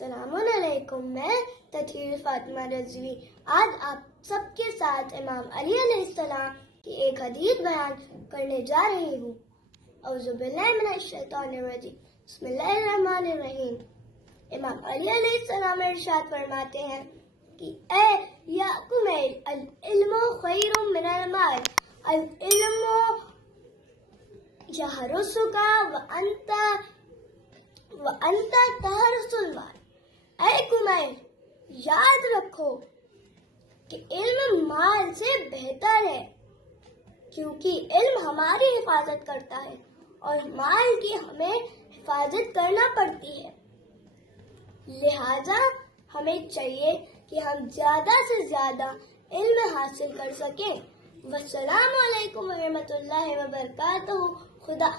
السلام علیکم، میں تطہیر فاطمہ رضوی آج آپ سب کے ساتھ امام علی علیہ السلام کی ایک حدیث بیان کرنے جا رہی ہوں۔ اعوذ باللہ من الشیطان الرجیم، بسم اللہ الرحمن الرحیم۔ امام علی علیہ السلام ارشاد فرماتے ہیں کہ اے یعقوب، العلم خیر من المال، العلم یحرسک وانت تحرس المال۔ اے کمیر، یاد رکھو کہ علم مال سے بہتر ہے، کیونکہ علم ہماری حفاظت کرتا ہے اور مال کی ہمیں حفاظت کرنا پڑتی ہے۔ لہذا ہمیں چاہیے کہ ہم زیادہ سے زیادہ علم حاصل کر سکیں۔ والسلام علیکم ورحمۃ اللہ وبرکاتہ۔ خدا